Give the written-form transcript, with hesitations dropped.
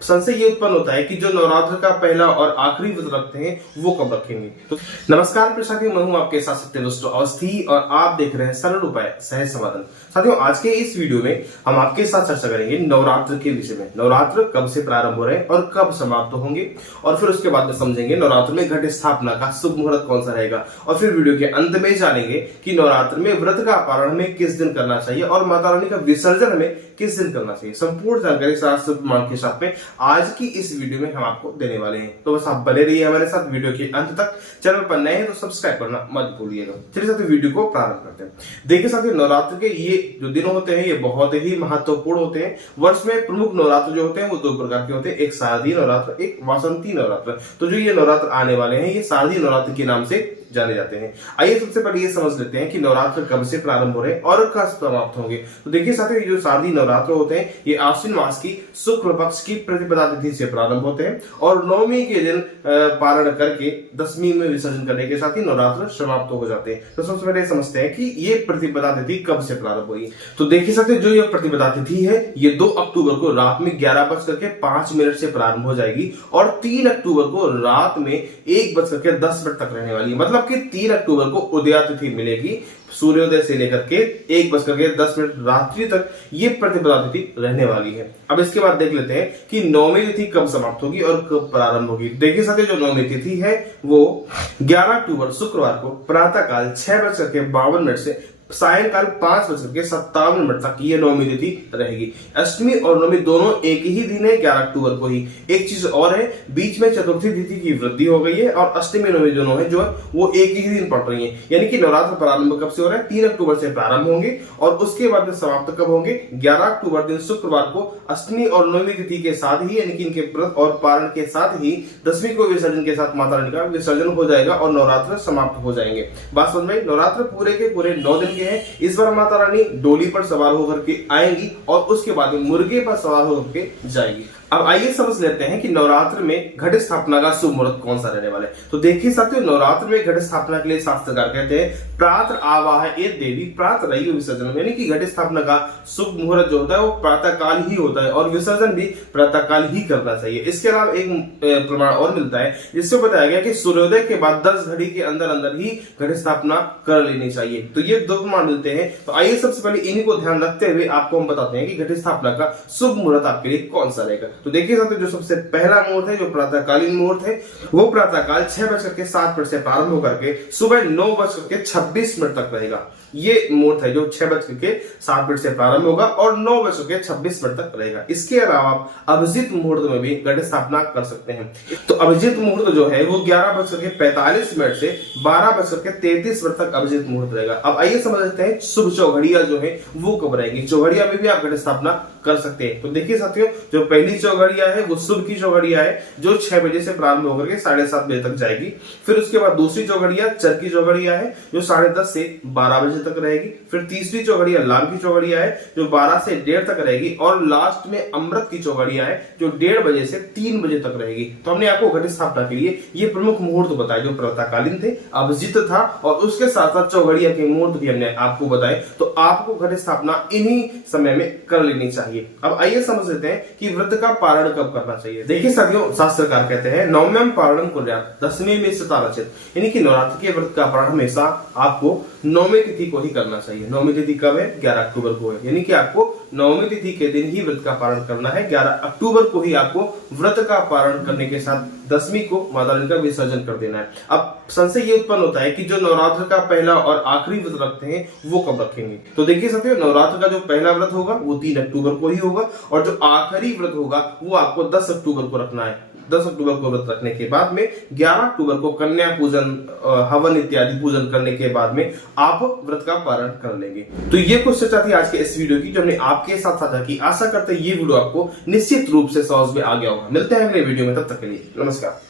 संशय ये उत्पन्न होता है कि जो नवरात्र का पहला और आखिरी व्रत रखते हैं वो कब रखेंगे। तो नमस्कार प्रिय साथियों, मैं हूं आपके साथ सत्यवस्त अवस्थी और आप देख रहे हैं सरल उपाय सहज समाधान। साथियों, आज के इस वीडियो में हम आपके साथ चर्चा करेंगे नवरात्र के विषय में। नवरात्र कब से प्रारंभ हो रहे हैं और कब समाप्त होंगे, और फिर उसके बाद में समझेंगे नवरात्र में घट स्थापना का शुभ मुहूर्त कौन सा रहेगा, और फिर वीडियो के अंत में जानेंगे कि नवरात्र में व्रत का पारण हमें किस दिन करना चाहिए और माता रानी का विसर्जन हमें किस दिन करना चाहिए। संपूर्ण जानकारी शास्त्र प्रमाण के साथ में आज की इस वीडियो में हम आपको देने वाले हैं। तो बस आप बने रहिए हमारे साथ वीडियो के अंत तक। चैनल पर नए हैं तो सब्सक्राइब करना मत भूलिएगा। चलिए साथियों, वीडियो को प्रारंभ करते हैं। देखिए साथियों, नवरात्र के ये जो दिन होते हैं ये बहुत ही महत्वपूर्ण होते हैं। वर्ष में प्रमुख नवरात्र जो होते हैं वो दो प्रकार के होते हैं, एक शारदीय नवरात्र, एक वासंती नवरात्र। तो जो ये नवरात्र आने वाले हैं ये शारदीय नवरात्र के नाम से जाने जाते हैं। आइए सबसे पहले ये समझ लेते हैं कि नवरात्र कब से प्रारंभ हो रहे हैं और कब समाप्त होंगे। तो देखिए साथियों, जो शारदीय नवरात्र होते हैं ये आश्विन मास की शुक्ल पक्ष की प्रतिपदा तिथि से प्रारंभ होते हैं और नवमी के दिन पारण करके दशमी में विसर्जन करने के साथ ही नवरात्र समाप्त हो जाते हैं। तो सबसे पहले समझते हैं कि ये प्रतिपदा तिथि कब से प्रारंभ हुई। तो देखिए साथियों, जो ये प्रतिपदा तिथि है ये 2 अक्टूबर को रात में 11:05 से प्रारंभ हो जाएगी और 3 अक्टूबर को रात में 1:10 तक रहने वाली है। मतलब कि 3 अक्टूबर को उदया तिथि मिलेगी, सूर्योदय से लेकर के 1:10 रात्रि तक ये प्रतिपदा तिथि रहने वाली है। अब इसके बाद देख लेते हैं कि नवमी तिथि कब समाप्त होगी और कब प्रारंभ होगी। देखिए साथियों, जो नवमी तिथि है वो 11 अक्टूबर शुक्रवार को प्रातःकाल 6:52 से सायंकाल 5:57 तक ये नवमी तिथि रहेगी। अष्टमी और नवमी दोनों एक ही दिन है, 11 अक्टूबर को ही। एक चीज और है, बीच में चतुर्थी तिथि की वृद्धि हो गई है और अष्टमी नवमी दोनों है जो है वो एक ही दिन पड़ रही है। यानी कि नवरात्र प्रारंभ कब से हो रहा है, 3 अक्टूबर से प्रारंभ होंगे और उसके बाद में समाप्त कब होंगे, 11 अक्टूबर दिन शुक्रवार को अष्टमी और नवमी तिथि के साथ ही, यानी कि इनके व्रत और पारण के साथ ही दशमी को विसर्जन के साथ माता रानी का विसर्जन हो जाएगा और नवरात्र समाप्त हो जाएंगे। बात समझ में, नवरात्र पूरे के पूरे 9 दिन है। इस बार माता रानी डोली पर सवार होकर के आएंगी और उसके बाद में मुर्गे पर सवार होकर के जाएगी। अब आइए समझ लेते हैं कि नवरात्र में घट स्थापना का शुभ मुहूर्त कौन सा रहने वाला है। तो देखिए साथियों, नवरात्र में घट स्थापना के लिए शास्त्रकार कहते हैं प्रातः आवाहयेत देवी प्रातः रयु विसर्जन, यानी कि घट स्थापना का शुभ मुहूर्त जो होता है वो प्रातः काल ही होता है और विसर्जन भी प्रातः काल ही करना चाहिए। इसके अलावा एक प्रमाण और मिलता है जिससे बताया गया कि सूर्योदय के बाद 10 घड़ी के अंदर अंदर ही घट स्थापना कर लेनी चाहिए। तो ये 2 प्रमाण मिलते हैं। तो आइए सबसे पहले इन्हीं को ध्यान रखते हुए आपको हम बताते हैं कि घट स्थापना का शुभ मुहूर्त आपके लिए कौन सा रहेगा। तो देखिए साथियों, जो सबसे पहला मुहूर्त है जो प्रातःकालीन मुहूर्त है वो प्रातःकाल 6:07 से प्रारंभ होकर के सुबह 9:26 तक रहेगा। ये मुहूर्त है जो 6:07 से प्रारंभ होगा और 9:26 तक रहेगा। इसके अलावा आप अभिजीत मुहूर्त में भी घट स्थापना कर सकते हैं। तो अभिजीत मुहूर्त जो है वो 11:45 से 12:33 तक अभिजीत मुहूर्त रहेगा। अब आइए समझ लेते हैं शुभ चौघड़िया जो है वो कब रहेगी। चौघड़िया में भी आप घट स्थापना कर सकते हैं। तो देखिए साथियों, जो पहली चौघड़िया है वो शुभ की चौघड़िया है जो 6 बजे से प्रारंभ होकर के 7:30 बजे तक जाएगी। फिर उसके बाद दूसरी चौघड़िया चर की चौघड़िया है जो 10:30 से 12 बजे तक रहेगी। फिर तीसरी चौघड़िया लाभ की चौघड़िया है जो 12 से 1:30 तक रहेगी और लास्ट में अमृत की चौघड़िया है जो 1:30 बजे से 3 बजे तक रहेगी। तो हमने आपको घट स्थापना के लिए ये प्रमुख मुहूर्त बताए जो प्रातःकालीन थे, अभिजीत था और उसके साथ साथ चौघड़िया के मुहूर्त भी हमने आपको बताए। तो आपको घट स्थापना इन्हीं समय में कर लेनी चाहिए। अब आइए समझ लेते हैं कि व्रत का पारण कब करना चाहिए। देखिए साथियों, शास्त्रकार कहते हैं नवम्यम पारणम कुर्यात् दशमी में सतारचित, यानी कि नवरात्र के व्रत का पारण हमेशा आपको नवमी तिथि को ही करना चाहिए। नवमी तिथि कब है, 11 अक्टूबर को है, यानी कि आपको नवमी तिथि के दिन ही व्रत का पारण करना है। 11 अक्टूबर को ही आपको व्रत का पारण करने के साथ दशमी को माता रानी का विसर्जन कर देना है। अब संशय ये उत्पन्न होता है कि जो नवरात्र का पहला और आखिरी व्रत रखते हैं वो कब रखेंगे। तो देखिए साथियों, नवरात्र का जो पहला व्रत होगा वो 3 अक्टूबर को ही होगा और जो आखिरी व्रत होगा वो आपको 10 अक्टूबर को रखना है। 10 अक्टूबर को व्रत रखने के बाद में 11 अक्टूबर को कन्या पूजन, हवन इत्यादि पूजन करने के बाद में आप व्रत का पारण कर लेंगे। तो ये कुछ चर्चा थी आज के इस वीडियो की जो हमने आपके साथ साझा की। आशा करते हैं ये वीडियो आपको निश्चित रूप से समझ में आ गया होगा। मिलते हैं अगले वीडियो में, तब तक के लिए नमस्कार।